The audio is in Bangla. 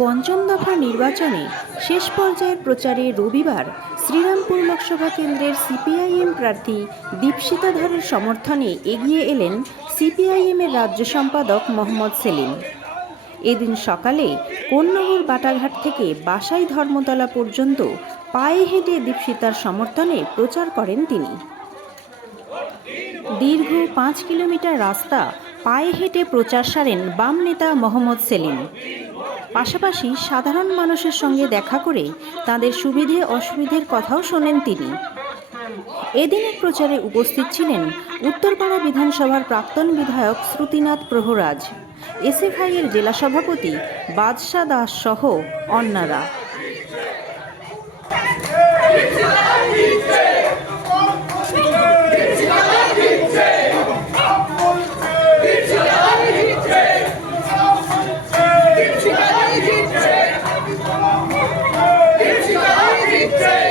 পঞ্চম দফা নির্বাচনে শেষ পর্যায়ের প্রচারে রবিবার শ্রীরামপুর লোকসভা কেন্দ্রের সিপিআইএম প্রার্থী দীপশিতা ধরের সমর্থনে এগিয়ে এলেন সিপিআইএমের রাজ্য সম্পাদক মোহাম্মদ সেলিম। এদিন সকালে কোন্নগর বাটাঘাট থেকে বাসাই ধর্মতলা পর্যন্ত পায়ে হেঁটে দীপশিতার সমর্থনে প্রচার করেন তিনি। দীর্ঘ পাঁচ কিলোমিটার রাস্তা পায়ে হেঁটে প্রচার সারেন বাম নেতা মোহাম্মদ সেলিম। পাশাপাশি সাধারণ মানুষের সঙ্গে দেখা করে তাদের সুবিধে অসুবিধের কথাও শোনেন তিনি। এদিনের প্রচারে উপস্থিত ছিলেন উত্তরপাড়া বিধানসভার প্রাক্তন বিধায়ক শ্রুতিনাথ প্রহরাজ। এসএফআইয়ের জেলা সভাপতি বাদশা দাস সহ অন্যরা Yeah.